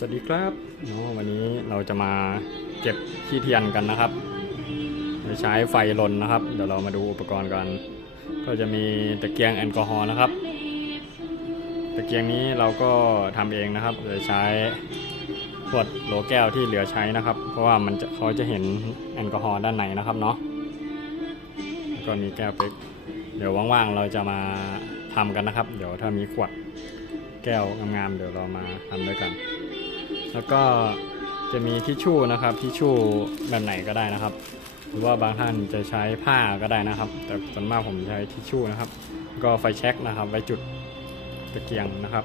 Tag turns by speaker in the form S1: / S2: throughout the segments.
S1: สวัสดีครับเนาะวันนี้เราจะมาเก็บขี้เทียนกันนะครับโดยใช้ไฟลนนะครับ เดี๋ยวเรามาดูอุปกรณ์กัน ก็จะมีตะเกียงแอลกอฮอล์นะครับ ตะเกียงนี้เราก็ทำเองนะครับโดยใช้ขวดโหลแก้วที่เหลือใช้นะครับ เพราะว่ามันจะเขาจะเห็นแอลกอฮอล์ด้านในนะครับเนาะแล้วก็มีแก้วเป๊กเดี๋ยวว่างๆเราจะมาทำกันนะครับ เดี๋ยวถ้ามีขวดแก้วงามๆเดี๋ยวเรามาทำด้วยกัน แล้วก็จะมีทิชชู่นะครับทิชชู่แบบไหนก็ได้นะครับ หรือว่าบางท่านจะใช้ผ้าก็ได้นะครับ แต่ส่วนมากผมใช้ทิชชู่นะครับก็ไฟแช็กนะครับ ไว้จุดตะเกียงนะครับ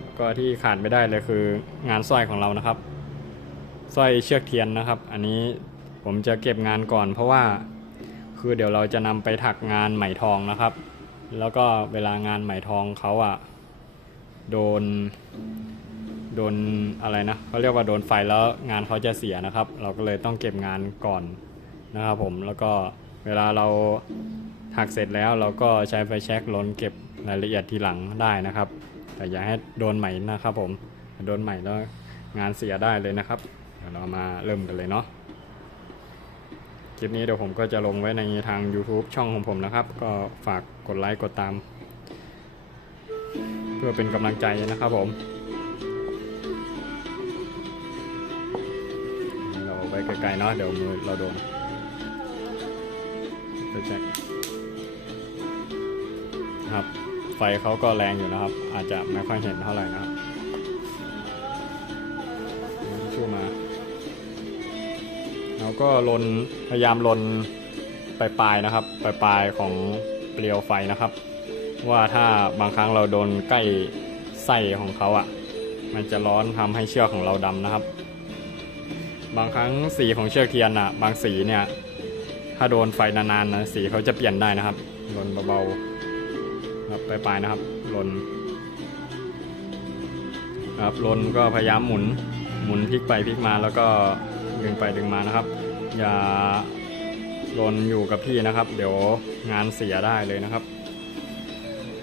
S1: แล้วก็ที่ขาดไม่ได้เลยคืองานสร้อยของเรานะครับสร้อยเชือกเทียนนะครับ อันนี้ผมจะเก็บงานก่อน เพราะว่าคือเดี๋ยวเราจะนำไปถักงานไหมทองนะครับ แล้วก็เวลางานไหมทองเขาอะโดน โดนอะไรนะเขาเรียกว่าโดนไฟแล้วงานเขาจะเสียนะครับ เราก็เลยต้องเก็บงานก่อนนะครับผมแล้วก็เวลาเราหักเสร็จแล้วเราก็ใช้ไฟแช็กลนเก็บรายละเอียดทีหลังได้นะครับ แต่อย่าให้โดนใหม่นะครับผมโดนใหม่แล้วงานเสียได้เลยนะครับเดี๋ยวเรามาเริ่มกันเลยเนาะคลิปนี้เดี๋ยวผมก็จะลงไว้ในทาง YouTube ช่องของผมนะครับ ก็ฝากกดไลค์กดตาม เพื่อเป็นกำลังใจนะครับผม ไปไกลๆเนาะเดี๋ยวมือเราโดนไปแจ็คนะครับ ไฟเขาก็แรงอยู่นะครับ อาจจะไม่ค่อยเห็นเท่าไหร่นะครับชูมาเราก็ลนพยายามลนปลายๆนะครับ ปลายๆของเปลวไฟนะครับ ว่าถ้าบางครั้งเราโดนใกล้ไส้ของเขาอะ่ะ มันจะร้อนทำให้เชือกของเราดำนะครับ บางครั้งสีของเชือกเทียนอะ บางสีเนี่ย ถ้าโดนไฟนานๆนะสีเขาจะเปลี่ยนได้นะครับลนเบาๆครับปลายๆนะครับลนครับลนก็พยายามหมุนหมุนพลิกไปพลิกมาแล้วก็ดึงไปดึงมานะครับ อย่าลนอยู่กับที่นะครับ เดี๋ยวงานเสียได้เลยนะครับ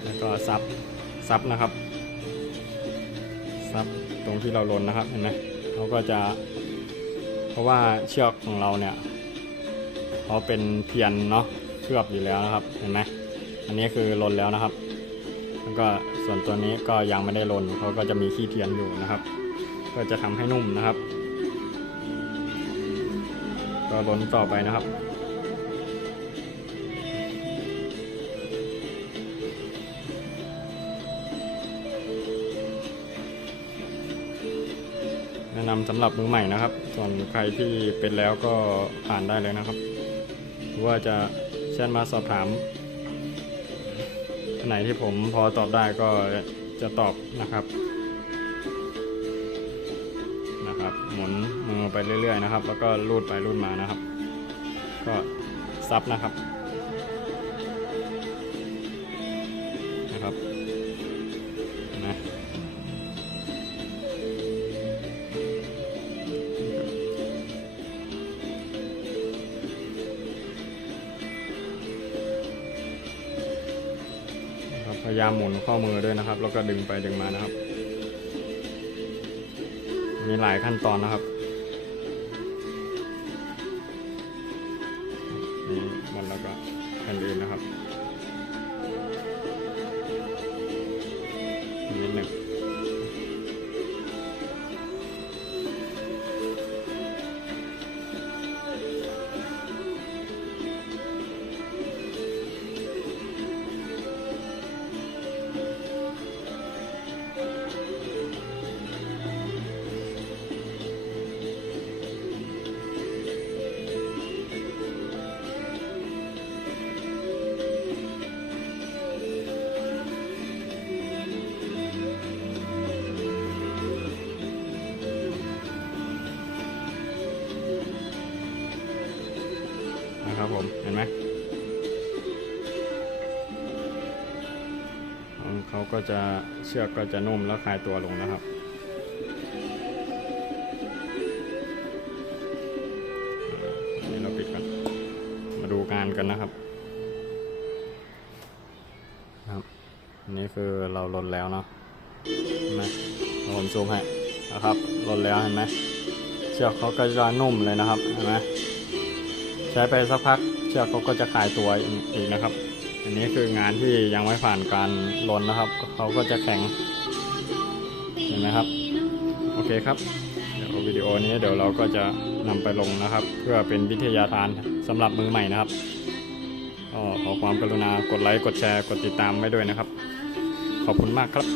S1: แล้วก็ซับซับนะครับซับตรงที่เราลนนะครับเห็นไหมเขาก็จะ ราะว่าเชือกของเราเนี่ยเขาเป็นเทียนเนาะเคลือบอยู่แล้วนะครับเห็นไหมอันนี้คือลนแล้วนะครับแล้วก็ส่วนตัวนี้ก็ยังไม่ได้ลนเขาก็จะมีขี้เทียนอยู่นะครับ ก็จะทำให้นุ่มนะครับ ก็ลนต่อไปนะครับ นำสำหรับมือใหม่นะครับ ส่วนใครที่เป็นแล้วก็ผ่านได้เลยนะครับ หรือว่าจะแชทมาสอบถามอันไหนที่ผมพอตอบได้ก็จะตอบนะครับนะครับ หมุนมือไปเรื่อยๆนะครับ แล้วก็ลูดไปลูดมานะครับ ก็ซับนะครับนะครับ พยายามหมุนข้อมือด้วยนะครับ แล้วก็ดึงไปดึงมานะครับ มีหลายขั้นตอนนะครับนี่มันแล้วก็แผ่นอื่นนะครับนิดหนึ่ง ครับผมเห็นไหมเขาก็จะเชือกก็จะนุ่มแล้วคลายตัวลงนะครับนนี้เราปิดกันมาดูงานกันนะครับครับอันนี้คือเราลนแล้วเนาะเห็นไหมผมซูมให้นะครับล่นแล้วเห็นไหมเชือกเขาก็จะนุ่มเลยนะครับเห็นไหม ใช้ไปสักพักเชือกเขาก็จะคลายตัวอีกนะครับ อันนี้คืองานที่ยังไม่ผ่านการลนนะครับเขาก็จะแข็งเห็นไหมครับ โอเคครับเดี๋ยววิดีโอนี้เดี๋ยวเราก็จะนำไปลงนะครับ เพื่อเป็นวิทยาทานสำหรับมือใหม่นะครับก็ขอความกรุณากดไลค์กดแชร์กดติดตามไว้ด้วยนะครับ ขอบคุณมากครับ